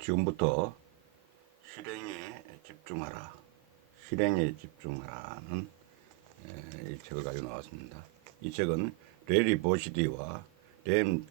지금부터 실행에 집중하라. 실행에 집중하라는 이 책을 가지고 나왔습니다. 이 책은 레리 버시디와 램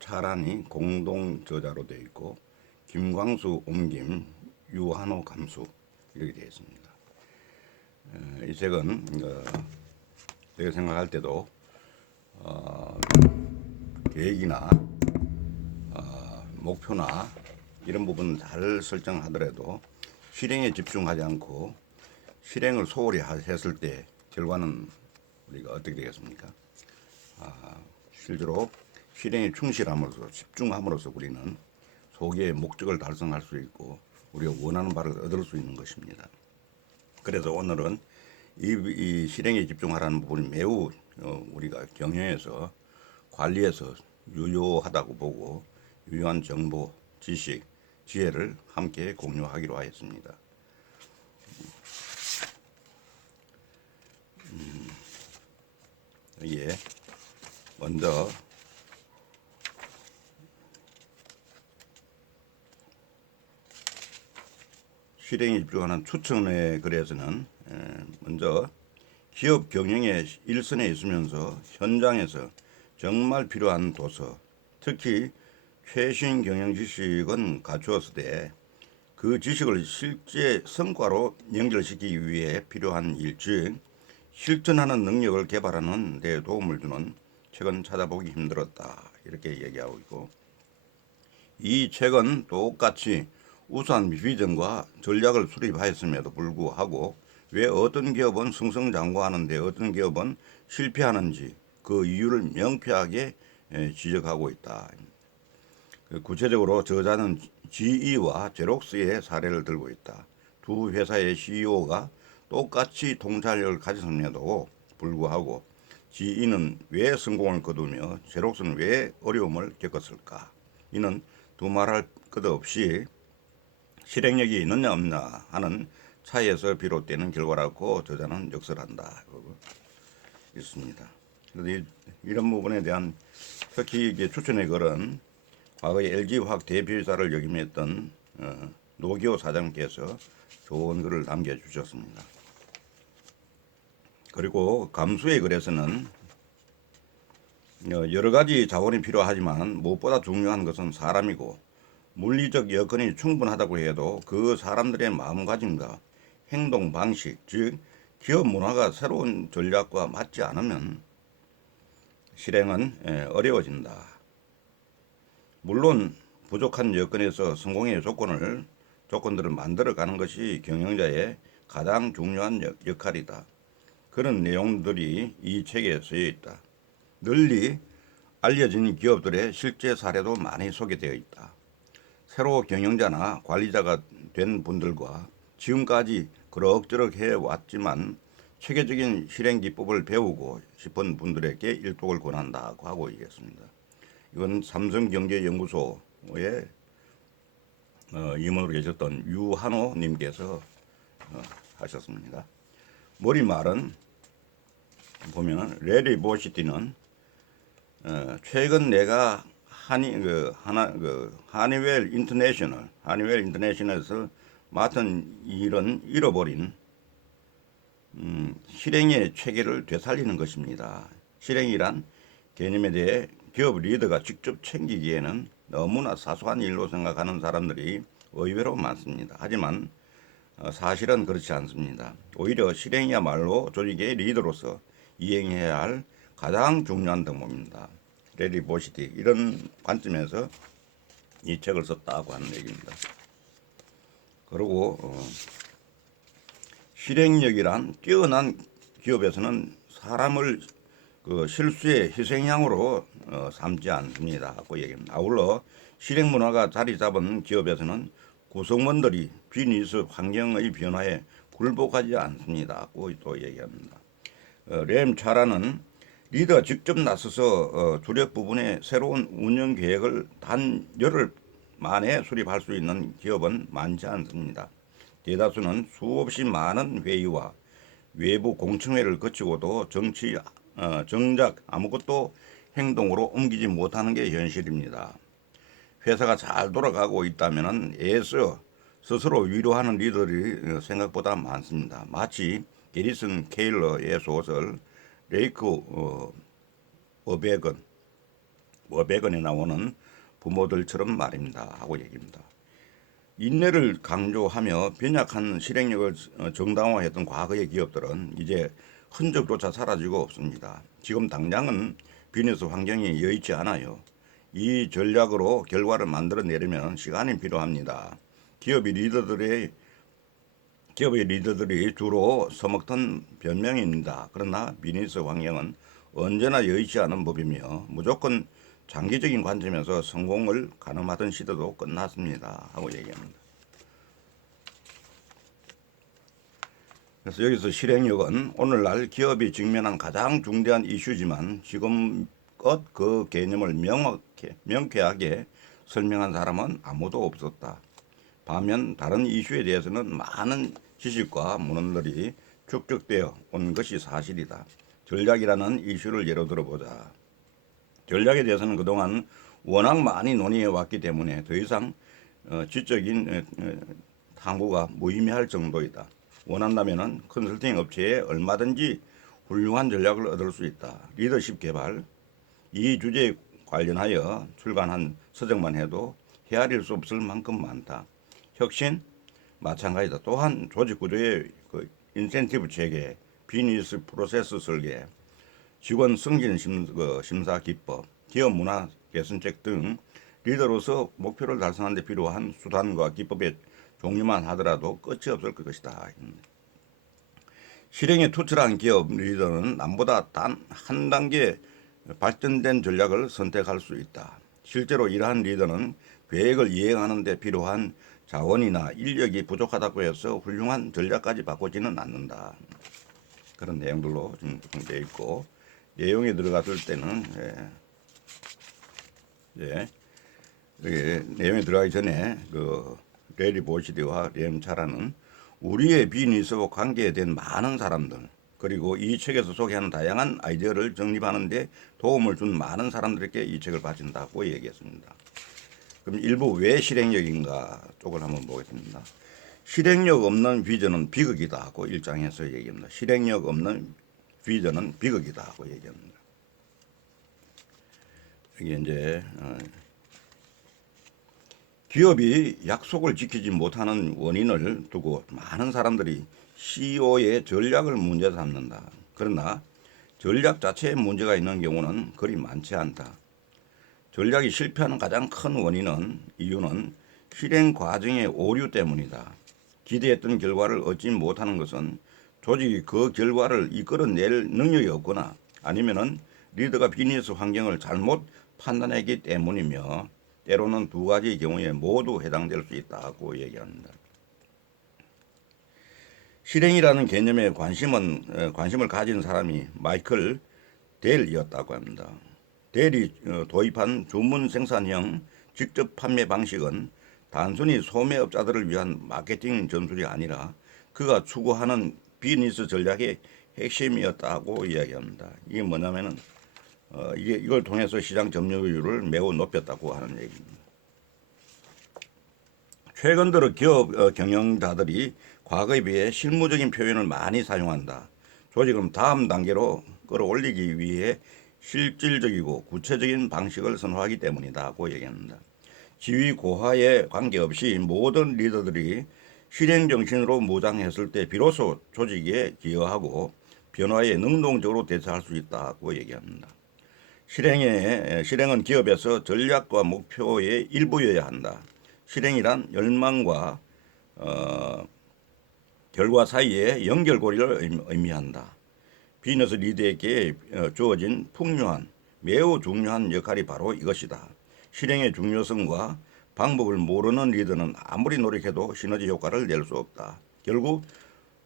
차란이 공동 저자로 되어 있고 김광수 옮김, 유한호 감수 이렇게 되어 있습니다. 이 책은 내가 생각할 때도 계획이나 목표나 이런 부분 잘 설정하더라도 실행에 집중하지 않고 실행을 소홀히 했을 때 결과는 우리가 어떻게 되겠습니까? 실제로 실행에 충실함으로써 집중함으로써 우리는 소기의 목적을 달성할 수 있고 우리가 원하는 바를 얻을 수 있는 것입니다. 그래서 오늘은 이 실행에 집중하라는 부분이 매우 우리가 경영에서 관리에서 유효하다고 보고 유효한 정보, 지식, 지혜를 함께 공유하기로 하였습니다. 여기에 먼저 실행에 집중하는 추천의 글에서는 먼저 기업 경영의 일선에 있으면서 현장에서 정말 필요한 도서, 특히 최신 경영 지식은 갖추었을 때 그 지식을 실제 성과로 연결시키기 위해 필요한 일, 즉 실천하는 능력을 개발하는 데 도움을 주는 책은 찾아보기 힘들었다. 이렇게 얘기하고 있고, 이 책은 똑같이 우수한 비전과 전략을 수립하였음에도 불구하고 왜 어떤 기업은 승승장구하는데 어떤 기업은 실패하는지 그 이유를 명쾌하게 지적하고 있다. 구체적으로 저자는 GE와 제록스의 사례를 들고 있다. 두 회사의 CEO가 똑같이 통찰력을 가졌음에도 불구하고 GE는 왜 성공을 거두며 제록스는 왜 어려움을 겪었을까? 이는 두말할 것 없이 실행력이 있느냐 없느냐 하는 차이에서 비롯되는 결과라고 저자는 역설한다. 있습니다. 그래서 이런 부분에 대한 특히 추천의 글은 과거에 LG화학 대표이사를 역임했던 노기호 사장께서 좋은 글을 남겨주셨습니다. 그리고 감수의 글에서는 여러 가지 자원이 필요하지만 무엇보다 중요한 것은 사람이고 물리적 여건이 충분하다고 해도 그 사람들의 마음가짐과 행동 방식, 즉 기업 문화가 새로운 전략과 맞지 않으면 실행은 어려워진다. 물론 부족한 여건에서 성공의 조건들을 만들어가는 것이 경영자의 가장 중요한 역할이다. 그런 내용들이 이 책에 쓰여 있다. 널리 알려진 기업들의 실제 사례도 많이 소개되어 있다. 새로 경영자나 관리자가 된 분들과 지금까지 그럭저럭 해왔지만 체계적인 실행 기법을 배우고 싶은 분들에게 일독을 권한다고 하고 있습니다. 이건 삼성경제연구소의 임원으로 계셨던 유한호 님께서 하셨습니다. 머리말은 보면 레리 버시티는 최근 내가 하니웰 인터내셔널에서 맡은 일은 잃어버린 실행의 체계를 되살리는 것입니다. 실행이란 개념에 대해 기업 리더가 직접 챙기기에는 너무나 사소한 일로 생각하는 사람들이 의외로 많습니다. 하지만 사실은 그렇지 않습니다. 오히려 실행이야말로 조직의 리더로서 이행해야 할 가장 중요한 덕목입니다. 레리 버시티 이런 관점에서 이 책을 썼다고 하는 얘기입니다. 그리고 실행력이란 뛰어난 기업에서는 사람을 실수의 희생양으로 삼지 않습니다. 그 얘기입니다. 아울러 실행 문화가 자리 잡은 기업에서는 구성원들이 비즈니스 환경의 변화에 굴복하지 않습니다. 또 얘기합니다. 램 차라는 리더가 직접 나서서 주력 부분의 새로운 운영 계획을 단 열흘 만에 수립할 수 있는 기업은 많지 않습니다. 대다수는 수없이 많은 회의와 외부 공청회를 거치고도 정작 아무것도 행동으로 옮기지 못하는 게 현실입니다. 회사가 잘 돌아가고 있다면은 애써 스스로 위로하는 리더들이 생각보다 많습니다. 마치 게리슨 케일러의 소설 레이크 워베건 워베건에 나오는 부모들처럼 말입니다 하고 얘기합니다. 인내를 강조하며 변약한 실행력을 정당화했던 과거의 기업들은 이제 흔적조차 사라지고 없습니다. 지금 당장은 비즈니스 환경이 여의치 않아요. 이 전략으로 결과를 만들어내려면 시간이 필요합니다. 기업의 리더들이 주로 써먹던 변명입니다. 그러나 비즈니스 환경은 언제나 여의치 않은 법이며 무조건 장기적인 관점에서 성공을 가늠하던 시대도 끝났습니다 하고 얘기합니다. 그래서 여기서 실행력은 오늘날 기업이 직면한 가장 중대한 이슈지만 지금껏 그 개념을 명쾌하게 설명한 사람은 아무도 없었다. 반면 다른 이슈에 대해서는 많은 지식과 문헌들이 축적되어 온 것이 사실이다. 전략이라는 이슈를 예로 들어보자. 전략에 대해서는 그동안 워낙 많이 논의해 왔기 때문에 더 이상 지적인 탐구가 무의미할 정도이다. 원한다면 컨설팅 업체에 얼마든지 훌륭한 전략을 얻을 수 있다. 리더십 개발, 이 주제에 관련하여 출간한 서적만 해도 헤아릴 수 없을 만큼 많다. 혁신, 마찬가지다. 또한 조직 구조의 인센티브 체계, 비즈니스 프로세스 설계, 직원 승진 심사 기법, 기업 문화 개선책 등 리더로서 목표를 달성하는 데 필요한 수단과 기법의 종류만 하더라도 끝이 없을 것이다. 실행에 투철한 기업 리더는 남보다 단 한 단계 발전된 전략을 선택할 수 있다. 실제로 이러한 리더는 계획을 이행하는 데 필요한 자원이나 인력이 부족하다고 해서 훌륭한 전략까지 바꾸지는 않는다. 그런 내용들로 지금 구성되어 있고, 내용에 들어갔을 때는 내용에 들어가기 전에 레리 보시디와 렘 차라는 우리의 비즈니스와 관계된 많은 사람들, 그리고 이 책에서 소개하는 다양한 아이디어를 정립하는 데 도움을 준 많은 사람들에게 이 책을 바친다고 얘기했습니다. 그럼 일부 왜 실행력인가 쪽을 한번 보겠습니다. 실행력 없는 비전은 비극이다 하고 1장에서 얘기합니다. 실행력 없는 비전은 비극이다 하고 얘기합니다. 여기 이제 기업이 약속을 지키지 못하는 원인을 두고 많은 사람들이 CEO의 전략을 문제 삼는다. 그러나 전략 자체에 문제가 있는 경우는 그리 많지 않다. 전략이 실패하는 가장 큰 이유는 실행 과정의 오류 때문이다. 기대했던 결과를 얻지 못하는 것은 조직이 그 결과를 이끌어낼 능력이 없거나 아니면은 리더가 비즈니스 환경을 잘못 판단했기 때문이며 때로는 두 가지 경우에 모두 해당될 수 있다고 얘기합니다. 실행이라는 개념에 관심을 가진 사람이 마이클 델이었다고 합니다. 델이 도입한 주문 생산형 직접 판매 방식은 단순히 소매업자들을 위한 마케팅 전술이 아니라 그가 추구하는 비즈니스 전략의 핵심이었다고 이야기합니다. 이게 뭐냐면은 이걸 통해서 시장 점유율을 매우 높였다고 하는 얘기입니다. 최근 들어 기업 경영자들이 과거에 비해 실무적인 표현을 많이 사용한다. 조직은 다음 단계로 끌어올리기 위해 실질적이고 구체적인 방식을 선호하기 때문이다고 얘기합니다. 지위 고하에 관계없이 모든 리더들이 실행 정신으로 무장했을 때 비로소 조직에 기여하고 변화에 능동적으로 대처할 수 있다고 얘기합니다. 실행은 기업에서 전략과 목표의 일부여야 한다. 실행이란 열망과 결과 사이의 연결고리를 의미한다. 비즈니스 리더에게 주어진 풍요한 매우 중요한 역할이 바로 이것이다. 실행의 중요성과 방법을 모르는 리더는 아무리 노력해도 시너지 효과를 낼 수 없다. 결국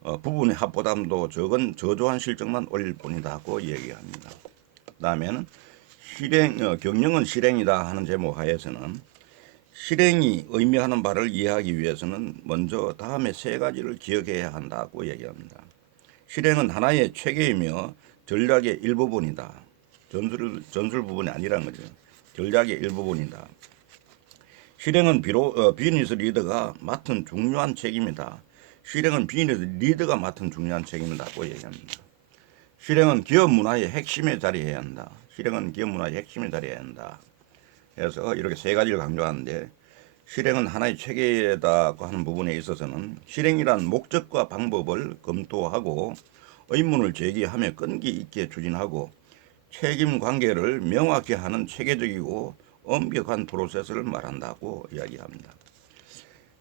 부분의 합보담도 적은 저조한 실적만 올릴 뿐이다고 얘기합니다. 다음에는 경영은 실행이다 하는 제목 하에서는 실행이 의미하는 바를 이해하기 위해서는 먼저 다음의 세 가지를 기억해야 한다고 얘기합니다. 실행은 하나의 체계이며 전략의 일부분이다. 전술 부분이 아니라는 거죠. 전략의 일부분이다. 실행은 비록 비즈니스 리더가 맡은 중요한 책임이다. 실행은 비즈니스 리더가 맡은 중요한 책임이라고 얘기합니다. 실행은 기업 문화의 핵심에 자리해야 한다. 실행은 기업 문화의 핵심에 자리해야 한다. 그래서 이렇게 세 가지를 강조하는데 실행은 하나의 체계다고 하는 부분에 있어서는 실행이란 목적과 방법을 검토하고 의문을 제기하며 끈기 있게 추진하고 책임 관계를 명확히 하는 체계적이고 엄격한 프로세스를 말한다고 이야기합니다.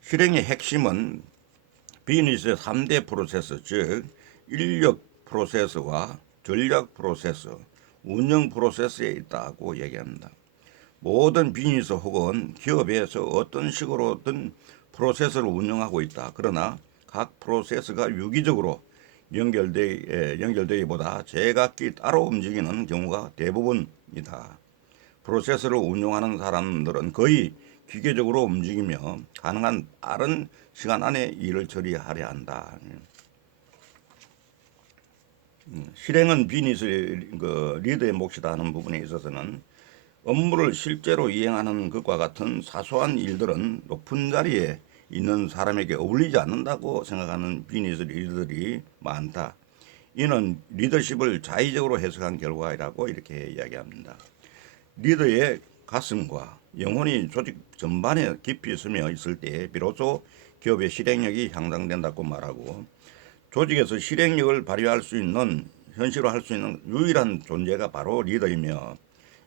실행의 핵심은 비즈니스의 3대 프로세스, 즉 인력 프로세스와 전략 프로세스, 운영 프로세스에 있다고 얘기합니다. 모든 비즈니스 혹은 기업에서 어떤 식으로든 프로세스를 운영하고 있다. 그러나 각 프로세스가 유기적으로 연결되기보다 제각기 따로 움직이는 경우가 대부분이다. 프로세스를 운영하는 사람들은 거의 기계적으로 움직이며 가능한 빠른 시간 안에 일을 처리하려 한다. 실행은 비즈니스 리더의 몫이다 하는 부분에 있어서는 업무를 실제로 이행하는 것과 같은 사소한 일들은 높은 자리에 있는 사람에게 어울리지 않는다고 생각하는 비즈니스 리더들이 많다. 이는 리더십을 자의적으로 해석한 결과이라고 이렇게 이야기합니다. 리더의 가슴과 영혼이 조직 전반에 깊이 스며 있을 때 비로소 기업의 실행력이 향상된다고 말하고 조직에서 실행력을 발휘할 수 있는 현실화할 수 있는 유일한 존재가 바로 리더이며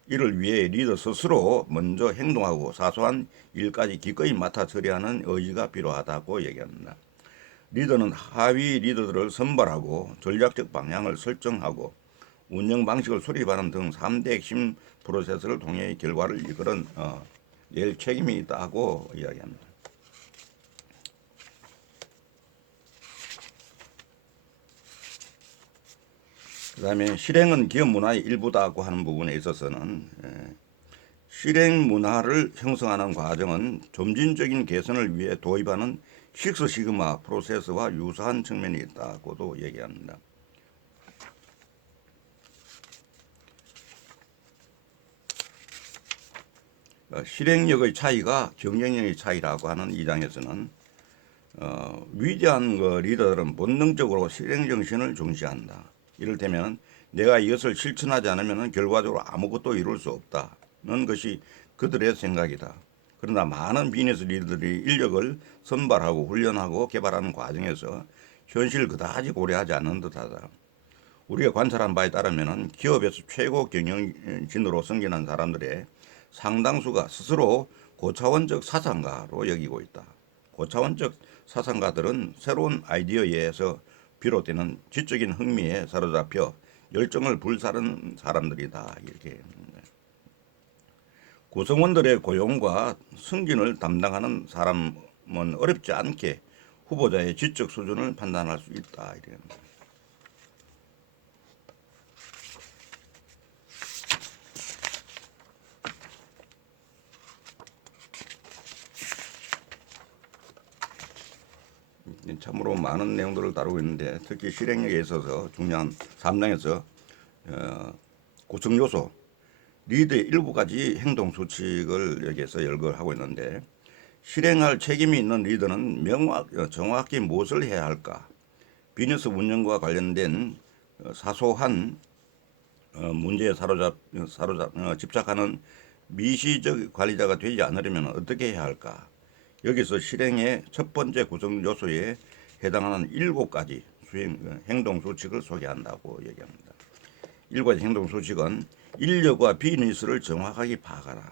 이를 위해 리더 스스로 먼저 행동하고 사소한 일까지 기꺼이 맡아 처리하는 의지가 필요하다고 얘기합니다. 리더는 하위 리더들을 선발하고 전략적 방향을 설정하고 운영 방식을 수립하는 등 3대 핵심 프로세스를 통해 결과를 낼 책임이 있다고 이야기합니다. 그 다음에 실행은 기업 문화의 일부다고 하는 부분에 있어서는 실행 문화를 형성하는 과정은 점진적인 개선을 위해 도입하는 식스 시그마 프로세스와 유사한 측면이 있다고도 얘기합니다. 실행력의 차이가 경쟁력의 차이라고 하는 이장에서는 위대한 리더들은 본능적으로 실행 정신을 중시한다. 이를테면 내가 이것을 실천하지 않으면 결과적으로 아무것도 이룰 수 없다는 것이 그들의 생각이다. 그러나 많은 비즈니스 리더들이 인력을 선발하고 훈련하고 개발하는 과정에서 현실을 그다지 고려하지 않는 듯하다. 우리가 관찰한 바에 따르면 기업에서 최고 경영진으로 승진한 사람들의 상당수가 스스로 고차원적 사상가로 여기고 있다. 고차원적 사상가들은 새로운 아이디어에서 비롯되는 지적인 흥미에 사로잡혀 열정을 불사르는 사람들이다. 이렇게 구성원들의 고용과 승진을 담당하는 사람은 어렵지 않게 후보자의 지적 수준을 판단할 수 있다. 이렇게. 참으로 많은 내용들을 다루고 있는데 특히 실행력에 있어서 중요한 3장에서 구성 요소 리드의 일부 가지 행동 수칙을 여기에서 열거하고 있는데 실행할 책임이 있는 리더는 정확히 무엇을 해야 할까? 비즈니스 운영과 관련된 사소한 문제에 집착하는 미시적 관리자가 되지 않으려면 어떻게 해야 할까? 여기서 실행의 첫 번째 구성 요소에 해당하는 7가지 행동 수칙을 소개한다고 얘기합니다. 7가지 행동 수칙은 인력과 비즈니스를 정확하게 파악하라.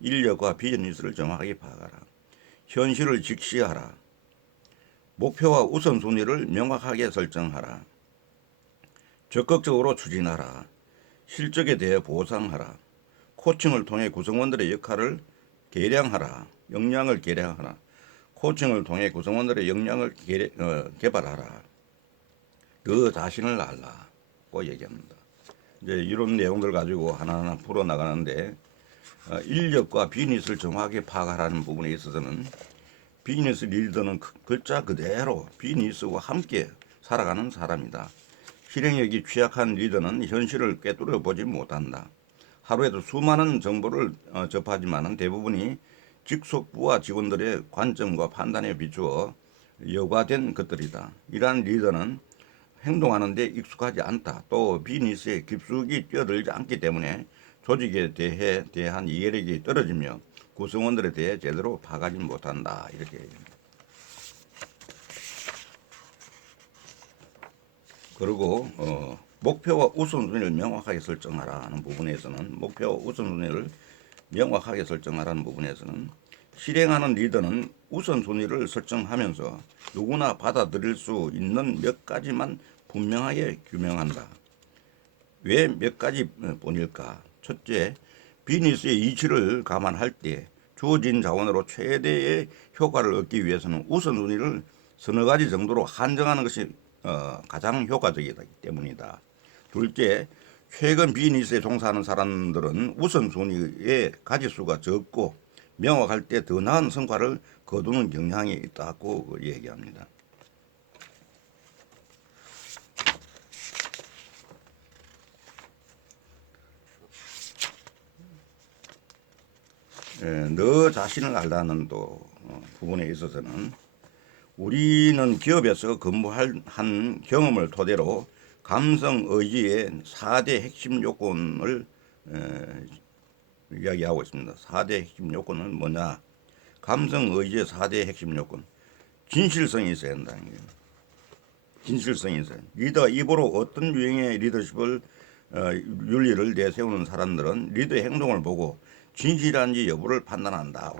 인력과 비즈니스를 정확하게 파악하라. 현실을 직시하라. 목표와 우선순위를 명확하게 설정하라. 적극적으로 추진하라. 실적에 대해 보상하라. 코칭을 통해 구성원들의 역할을 개량하라. 역량을 개량하라. 코칭을 통해 구성원들의 역량을 개발하라. 그 자신을 알라고 얘기합니다. 이제 이런 내용들 가지고 하나하나 풀어 나가는데 인력과 비즈니스를 정확하게 파악하라는 부분에 있어서는 비즈니스 리더는 글자 그대로 비즈니스와 함께 살아가는 사람이다. 실행력이 취약한 리더는 현실을 꿰뚫어 보지 못한다. 하루에도 수많은 정보를 접하지만 대부분이 직속부와 직원들의 관점과 판단에 비추어 여과된 것들이다. 이러한 리더는 행동하는 데 익숙하지 않다. 또 비즈니스에 깊숙이 뛰어들지 않기 때문에 조직에 대한 이해력이 떨어지며 구성원들에 대해 제대로 파악하지 못한다. 이렇게 얘기합니다. 그리고 목표와 우선순위를 명확하게 설정하라는 부분에서는 목표와 우선순위를 명확하게 설정하라는 부분에서는 실행하는 리더는 우선순위를 설정하면서 누구나 받아들일 수 있는 몇 가지만 분명하게 규명한다. 왜 몇 가지 뿐일까? 첫째, 비즈니스의 이치를 감안할 때 주어진 자원으로 최대의 효과를 얻기 위해서는 우선순위를 서너 가지 정도로 한정하는 것이 가장 효과적이기 때문이다. 둘째, 최근 비즈니스에 종사하는 사람들은 우선순위의 가지수가 적고 명확할 때 더 나은 성과를 거두는 경향이 있다고 얘기합니다. 너 자신을 알라는 또 부분에 있어서는 우리는 기업에서 근무한 경험을 토대로 감성 의지의 4대 핵심 요건을 이야기하고 있습니다. 4대 핵심 요건은 뭐냐? 감성 의지의 4대 핵심 요건. 진실성이 있어야 한다는 거예요. 진실성이 있어요. 리더가 입으로 어떤 유형의 리더십을 윤리를 내세우는 사람들은 리더의 행동을 보고 진실한지 여부를 판단한다.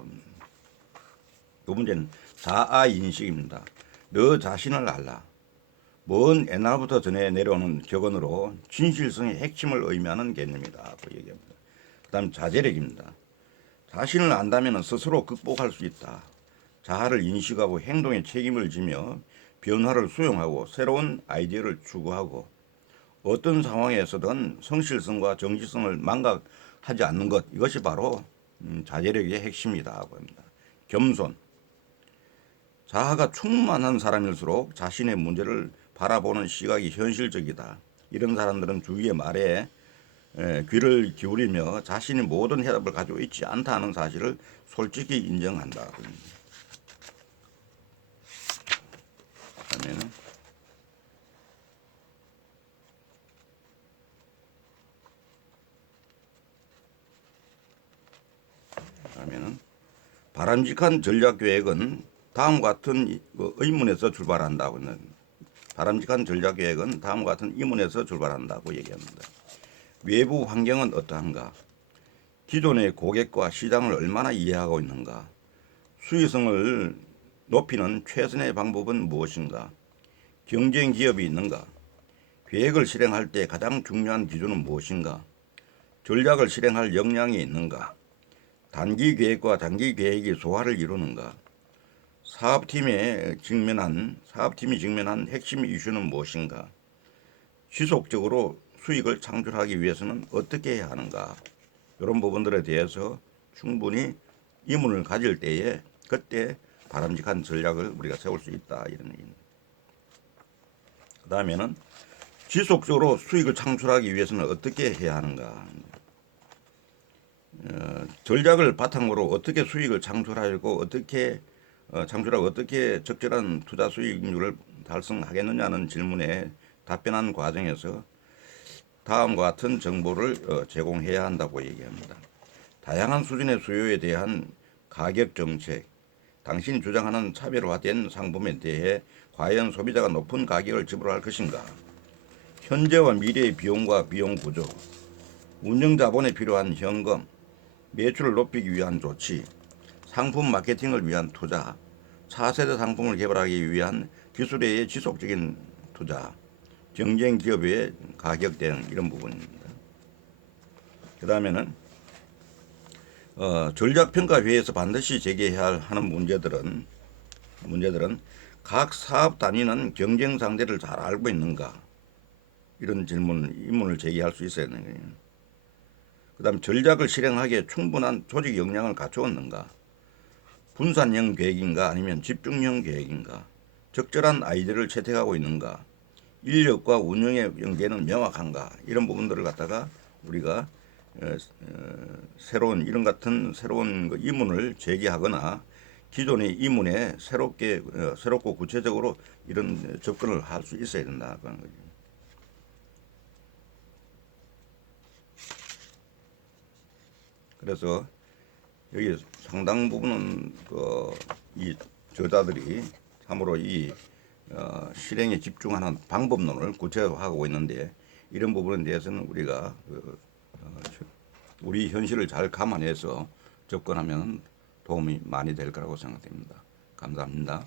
두 번째는 자아 인식입니다. 너 자신을 알라. 먼 옛날부터 전해 내려오는 격언으로 진실성의 핵심을 의미하는 개념이다. 그 얘기합니다. 그 다음 자제력입니다. 자신을 안다면 스스로 극복할 수 있다. 자아를 인식하고 행동에 책임을 지며 변화를 수용하고 새로운 아이디어를 추구하고 어떤 상황에서든 성실성과 정직성을 망각하지 않는 것, 이것이 바로 자제력의 핵심이다. 합니다. 겸손. 자아가 충만한 사람일수록 자신의 문제를 바라보는 시각이 현실적이다. 이런 사람들은 주위의 말에 귀를 기울이며 자신이 모든 해답을 가지고 있지 않다는 사실을 솔직히 인정한다. 그러면은 바람직한 전략 계획은 다음과 같은 의문에서 출발한다고. 바람직한 전략 계획은 다음과 같은 의문에서 출발한다고 얘기합니다. 외부 환경은 어떠한가? 기존의 고객과 시장을 얼마나 이해하고 있는가? 수익성을 높이는 최선의 방법은 무엇인가? 경쟁 기업이 있는가? 계획을 실행할 때 가장 중요한 기준은 무엇인가? 전략을 실행할 역량이 있는가? 단기 계획과 장기 계획이 조화를 이루는가? 사업팀이 직면한 핵심 이슈는 무엇인가? 지속적으로 수익을 창출하기 위해서는 어떻게 해야 하는가? 이런 부분들에 대해서 충분히 의문을 가질 때에 그때 바람직한 전략을 우리가 세울 수 있다, 이런 얘기입니다. 그 다음에는 지속적으로 수익을 창출하기 위해서는 어떻게 해야 하는가? 전략을 바탕으로 어떻게 수익을 창출하고 어떻게 적절한 투자 수익률을 달성하겠느냐는 질문에 답변한 과정에서 다음과 같은 정보를 제공해야 한다고 얘기합니다. 다양한 수준의 수요에 대한 가격 정책, 당신이 주장하는 차별화된 상품에 대해 과연 소비자가 높은 가격을 지불할 것인가? 현재와 미래의 비용과 비용 구조, 운영 자본에 필요한 현금, 매출을 높이기 위한 조치, 상품 마케팅을 위한 투자, 차세대 상품을 개발하기 위한 기술의 지속적인 투자, 경쟁 기업의 가격 대응, 이런 부분입니다. 그 다음에는 전략평가회에서 반드시 제기해야 하는 문제들은 각 사업 단위는 경쟁 상대를 잘 알고 있는가, 이런 의문을 제기할 수 있어야 되는 거예요. 그 다음 전략을 실행하기에 충분한 조직 역량을 갖추었는가, 분산형 계획인가 아니면 집중형 계획인가, 적절한 아이디어를 채택하고 있는가, 인력과 운영의 연계는 명확한가, 이런 부분들을 갖다가 우리가 새로운 이런 같은 새로운 그 이문을 제기하거나 기존의 이문에 새롭고 구체적으로 이런 접근을 할 수 있어야 된다 그런 거죠. 그래서 여기 상당 부분은 이 저자들이 참으로 이 실행에 집중하는 방법론을 구체화하고 있는데 이런 부분에 대해서는 우리가 우리 현실을 잘 감안해서 접근하면 도움이 많이 될 거라고 생각됩니다. 감사합니다.